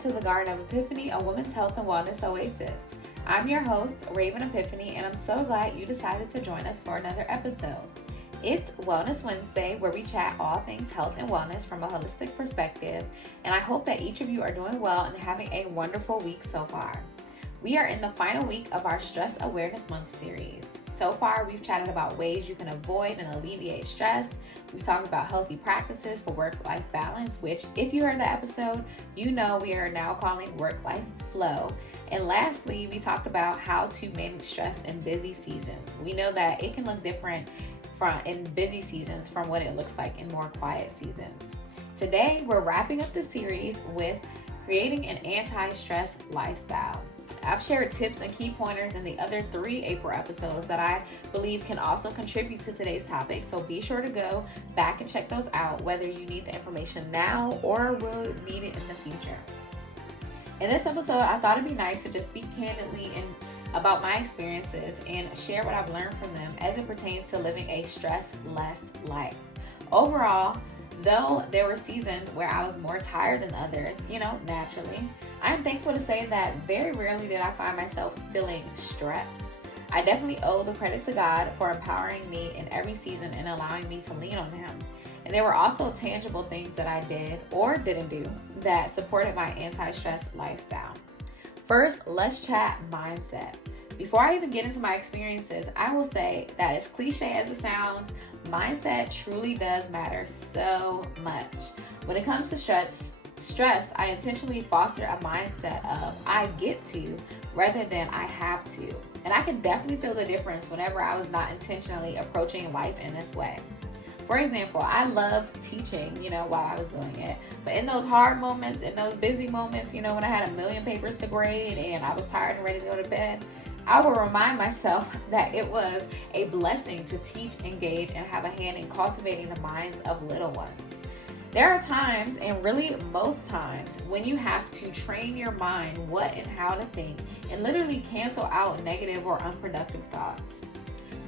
back to the Garden of Epiphany, a women's health and wellness oasis. I'm your host, Rhaven Epiphany, and I'm so glad you decided to join us for another episode. It's Wellness Wednesday, where we chat all things health and wellness from a holistic perspective, and I hope that each of you are doing well and having a wonderful week so far. We are in the final week of our Stress Awareness Month series. So far, we've chatted about ways you can avoid and alleviate stress. We talked about healthy practices for work-life balance, which, if you heard the episode, you know we are now calling work-life flow. And lastly, we talked about how to manage stress in busy seasons. We know that it can look different in busy seasons from what it looks like in more quiet seasons. Today, we're wrapping up the series with creating an anti-stress lifestyle. I've shared tips and key pointers in the other 3 April episodes that I believe can also contribute to today's topic, so be sure to go back and check those out, whether you need the information now or will need it in the future. In this episode, I thought it'd be nice to just speak candidly about my experiences and share what I've learned from them as it pertains to living a stress-less life. Overall, though there were seasons where I was more tired than others, naturally, I am thankful to say that very rarely did I find myself feeling stressed. I definitely owe the credit to God for empowering me in every season and allowing me to lean on Him. And there were also tangible things that I did or didn't do that supported my anti-stress lifestyle. First, let's chat mindset. Before I even get into my experiences, I will say that as cliche as it sounds, mindset truly does matter so much. When it comes to stress, I intentionally foster a mindset of I get to rather than I have to. And I can definitely feel the difference whenever I was not intentionally approaching life in this way. For example, I loved teaching, while I was doing it. But in those hard moments, in those busy moments, when I had a million papers to grade and I was tired and ready to go to bed, I will remind myself that it was a blessing to teach, engage, and have a hand in cultivating the minds of little ones. There are times, and really most times, when you have to train your mind what and how to think and literally cancel out negative or unproductive thoughts.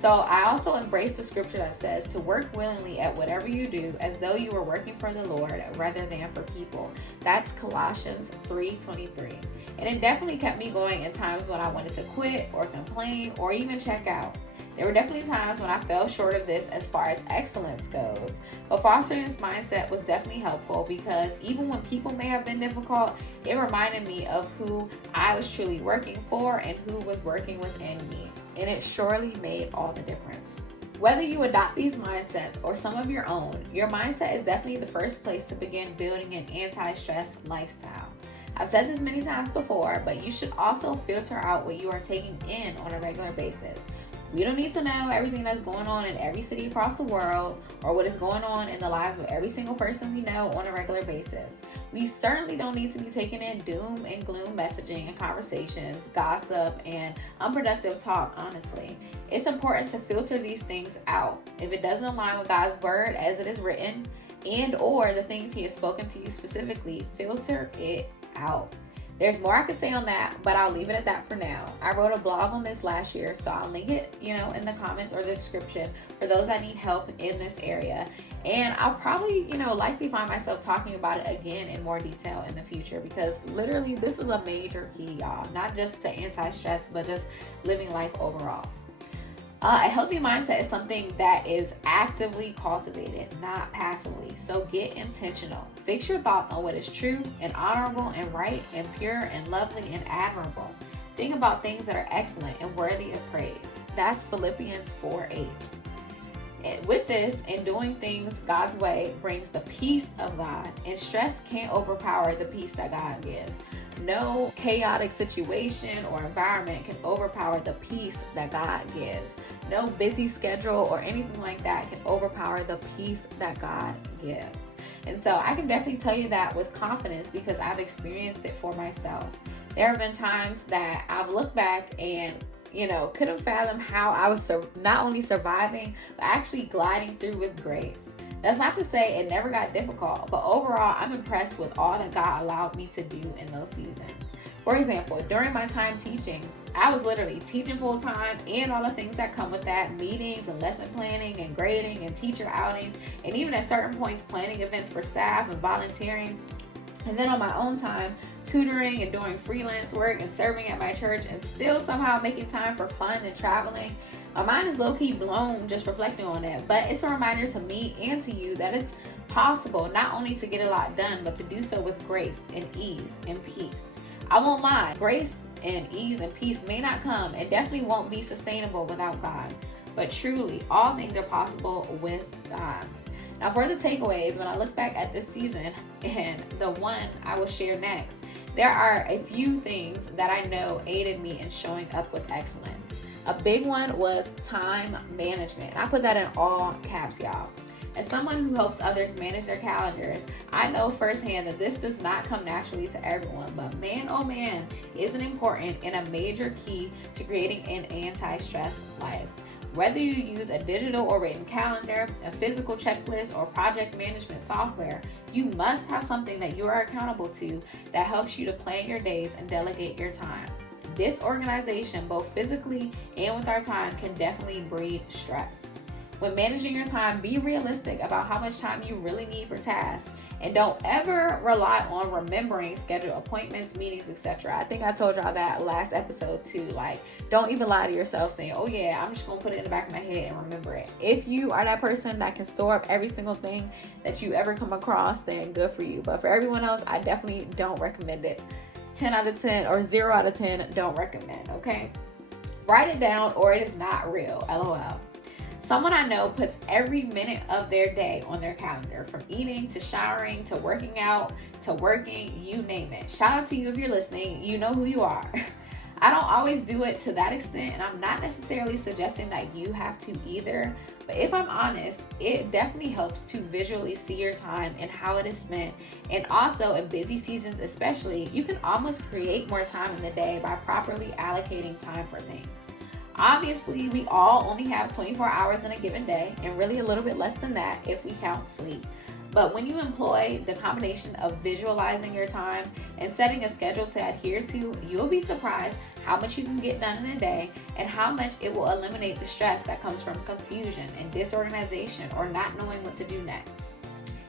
So I also embrace the scripture that says to work willingly at whatever you do as though you were working for the Lord rather than for people. That's Colossians 3:23. And it definitely kept me going in times when I wanted to quit or complain or even check out. There were definitely times when I fell short of this as far as excellence goes. But fostering this mindset was definitely helpful because even when people may have been difficult, it reminded me of who I was truly working for and who was working within me. And it surely made all the difference. Whether you adopt these mindsets or some of your own, your mindset is definitely the first place to begin building an anti-stress lifestyle. I've said this many times before, but you should also filter out what you are taking in on a regular basis. We don't need to know everything that's going on in every city across the world or what is going on in the lives of every single person we know on a regular basis. We certainly don't need to be taking in doom and gloom messaging and conversations, gossip, and unproductive talk, honestly. It's important to filter these things out. If it doesn't align with God's word as it is written and or the things He has spoken to you specifically, filter it out. There's more I could say on that, but I'll leave it at that for now. I wrote a blog on this last year, so I'll link it, in the comments or the description for those that need help in this area. And I'll probably, likely find myself talking about it again in more detail in the future because literally this is a major key, y'all. Not just to anti-stress, but just living life overall. A healthy mindset is something that is actively cultivated, not passively. So get intentional. Fix your thoughts on what is true and honorable and right and pure and lovely and admirable. Think about things that are excellent and worthy of praise. That's Philippians 4:8. And with this and doing things God's way brings the peace of God, and stress can't overpower the peace that God gives. No chaotic situation or environment can overpower the peace that God gives. No busy schedule or anything like that can overpower the peace that God gives. And so I can definitely tell you that with confidence because I've experienced it for myself. There have been times that I've looked back and couldn't fathom how I was not only surviving, but actually gliding through with grace. That's not to say it never got difficult, but overall, I'm impressed with all that God allowed me to do in those seasons. For example, during my time teaching, I was literally teaching full time and all the things that come with that, meetings and lesson planning and grading and teacher outings, and even at certain points, planning events for staff and volunteering. And then on my own time, tutoring and doing freelance work and serving at my church and still somehow making time for fun and traveling. My mind is low-key blown just reflecting on that. But it's a reminder to me and to you that it's possible not only to get a lot done, but to do so with grace and ease and peace. I won't lie, grace and ease and peace may not come and definitely won't be sustainable without God. But truly, all things are possible with God. Now for the takeaways, when I look back at this season and the one I will share next, there are a few things that I know aided me in showing up with excellence. A big one was time management. I put that in all caps, y'all. As someone who helps others manage their calendars, I know firsthand that this does not come naturally to everyone, but man, oh man, is it important and a major key to creating an anti-stress life. Whether you use a digital or written calendar, a physical checklist, or project management software, you must have something that you are accountable to that helps you to plan your days and delegate your time. This organization, both physically and with our time, can definitely breed stress. When managing your time, be realistic about how much time you really need for tasks. And don't ever rely on remembering scheduled appointments, meetings, etc. I think I told y'all that last episode too. Like, don't even lie to yourself saying, oh yeah, I'm just going to put it in the back of my head and remember it. If you are that person that can store up every single thing that you ever come across, then good for you. But for everyone else, I definitely don't recommend it. 10 out of 10 or 0 out of 10, don't recommend, okay? Write it down or it is not real, LOL. Someone I know puts every minute of their day on their calendar, from eating to showering to working out to working, you name it. Shout out to you if you're listening. You know who you are. I don't always do it to that extent, and I'm not necessarily suggesting that you have to either. But if I'm honest, it definitely helps to visually see your time and how it is spent. And also in busy seasons especially, you can almost create more time in the day by properly allocating time for things. Obviously, we all only have 24 hours in a given day, and really a little bit less than that if we count sleep. But when you employ the combination of visualizing your time and setting a schedule to adhere to, you'll be surprised how much you can get done in a day and how much it will eliminate the stress that comes from confusion and disorganization or not knowing what to do next.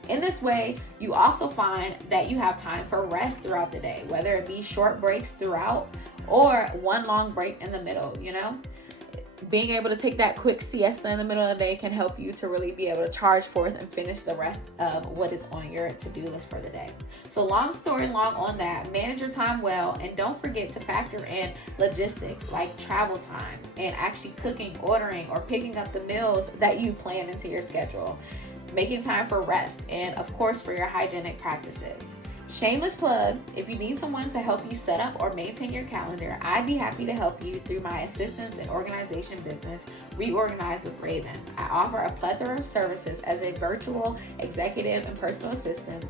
In this way, you also find that you have time for rest throughout the day, whether it be short breaks throughout or one long break in the middle, you know? Being able to take that quick siesta in the middle of the day can help you to really be able to charge forth and finish the rest of what is on your to-do list for the day. So long story long on that, manage your time well, and don't forget to factor in logistics like travel time and actually cooking, ordering, or picking up the meals that you plan into your schedule, making time for rest, and of course for your hygienic practices. Shameless plug, if you need someone to help you set up or maintain your calendar, I'd be happy to help you through my assistance and organization business, Reorganize with Rhaven. I offer a plethora of services as a virtual executive and personal assistant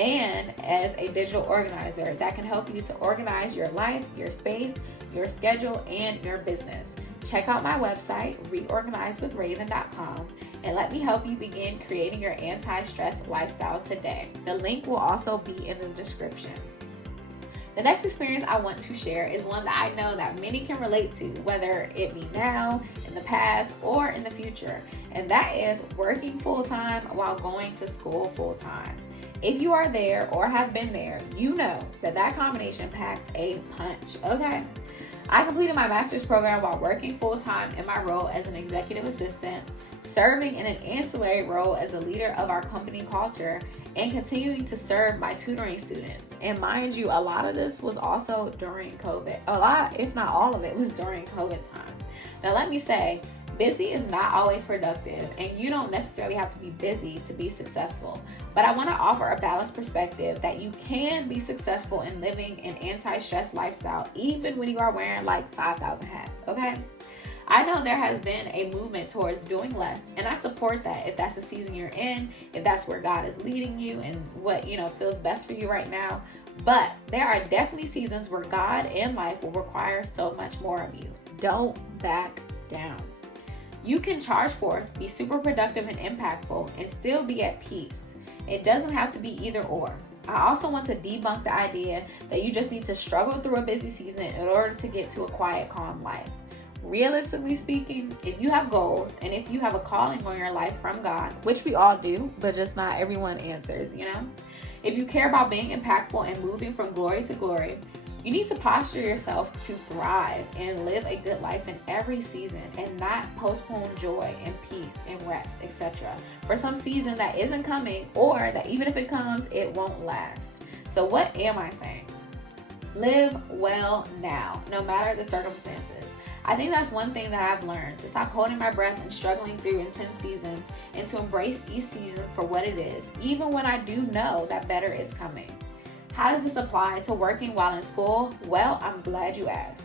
and as a digital organizer that can help you to organize your life, your space, your schedule, and your business. Check out my website, reorganizewithraven.com, and let me help you begin creating your anti-stress lifestyle today. The link will also be in the description. The next experience I want to share is one that I know that many can relate to, whether it be now, in the past, or in the future, and that is working full-time while going to school full-time. If you are there or have been there, you know that combination packs a punch, okay? I completed my master's program while working full-time in my role as an executive assistant, serving in an ancillary role as a leader of our company culture, and continuing to serve my tutoring students. And mind you, a lot of this was also during COVID. A lot, if not all of it, was during COVID time. Now let me say, busy is not always productive, and you don't necessarily have to be busy to be successful. But I want to offer a balanced perspective that you can be successful in living an anti-stress lifestyle, even when you are wearing like 5,000 hats, okay? I know there has been a movement towards doing less, and I support that if that's the season you're in, if that's where God is leading you and what, feels best for you right now. But there are definitely seasons where God and life will require so much more of you. Don't back down. You can charge forth, be super productive and impactful, and still be at peace. It doesn't have to be either or. I also want to debunk the idea that you just need to struggle through a busy season in order to get to a quiet, calm life. Realistically speaking, if you have goals and if you have a calling on your life from God, which we all do, but just not everyone answers, If you care about being impactful and moving from glory to glory, you need to posture yourself to thrive and live a good life in every season and not postpone joy and peace and rest, etc. for some season that isn't coming, or that even if it comes, it won't last. So what am I saying? Live well now, no matter the circumstances. I think that's one thing that I've learned, to stop holding my breath and struggling through intense seasons, and to embrace each season for what it is, even when I do know that better is coming. How does this apply to working while in school? Well, I'm glad you asked.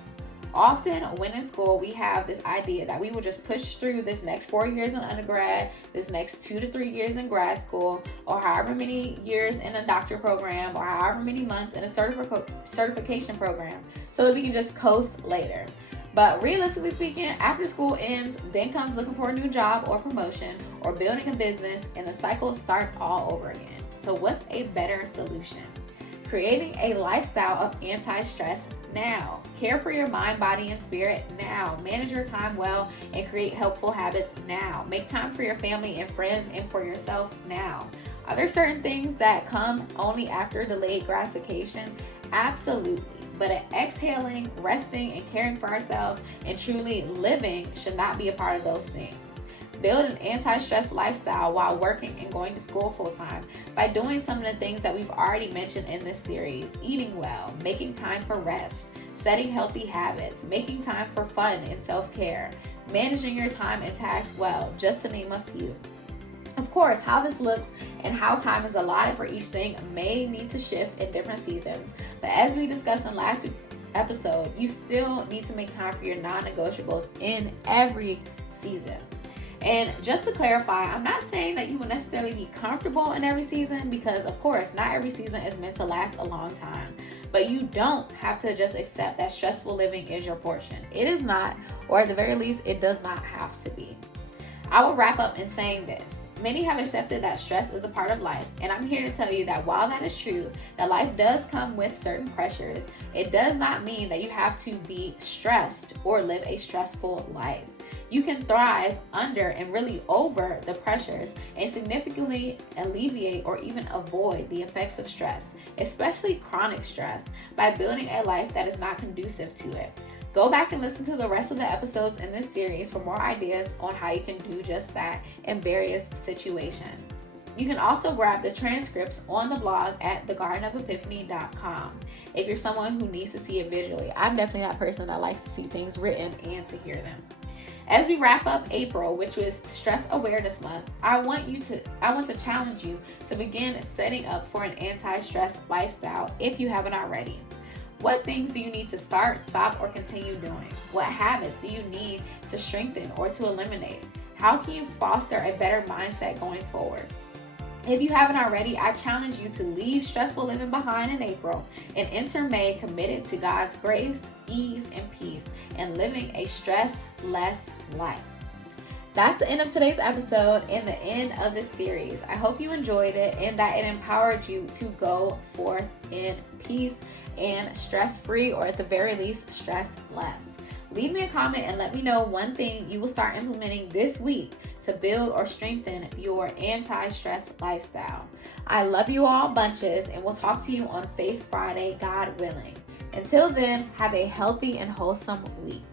Often when in school, we have this idea that we will just push through this next 4 years in undergrad, this next 2 to 3 years in grad school, or however many years in a doctorate program, or however many months in a certification program, so that we can just coast later. But realistically speaking, after school ends, then comes looking for a new job or promotion, or building a business, and the cycle starts all over again. So what's a better solution? Creating a lifestyle of anti-stress now. Care for your mind, body, and spirit now. Manage your time well and create helpful habits now. Make time for your family and friends and for yourself now. Are there certain things that come only after delayed gratification? Absolutely. But exhaling, resting, and caring for ourselves and truly living should not be a part of those things. Build an anti-stress lifestyle while working and going to school full-time by doing some of the things that we've already mentioned in this series: eating well, making time for rest, setting healthy habits, making time for fun and self-care, managing your time and tasks well, just to name a few. Of course, how this looks and how time is allotted for each thing may need to shift in different seasons, but as we discussed in last week's episode, you still need to make time for your non-negotiables in every season. And just to clarify, I'm not saying that you will necessarily be comfortable in every season, because of course, not every season is meant to last a long time. But you don't have to just accept that stressful living is your portion. It is not, or at the very least, it does not have to be. I will wrap up in saying this. Many have accepted that stress is a part of life, and I'm here to tell you that while that is true, that life does come with certain pressures, it does not mean that you have to be stressed or live a stressful life. You can thrive under and really over the pressures and significantly alleviate or even avoid the effects of stress, especially chronic stress, by building a life that is not conducive to it. Go back and listen to the rest of the episodes in this series for more ideas on how you can do just that in various situations. You can also grab the transcripts on the blog at thegardenofepiphany.com if you're someone who needs to see it visually. I'm definitely that person that likes to see things written and to hear them. As we wrap up April, which was Stress Awareness Month, I want to challenge you to begin setting up for an anti-stress lifestyle if you haven't already. What things do you need to start, stop, or continue doing? What habits do you need to strengthen or to eliminate? How can you foster a better mindset going forward? If you haven't already, I challenge you to leave stressful living behind in April and enter May committed to God's grace, ease, and peace, and living a stress-less life. That's the end of today's episode and the end of this series. I hope you enjoyed it and that it empowered you to go forth in peace and stress-free, or at the very least, stress-less. Leave me a comment and let me know one thing you will start implementing this week to build or strengthen your anti-stress lifestyle. I love you all bunches, and we'll talk to you on Faith Friday, God willing. Until then, have a healthy and wholesome week.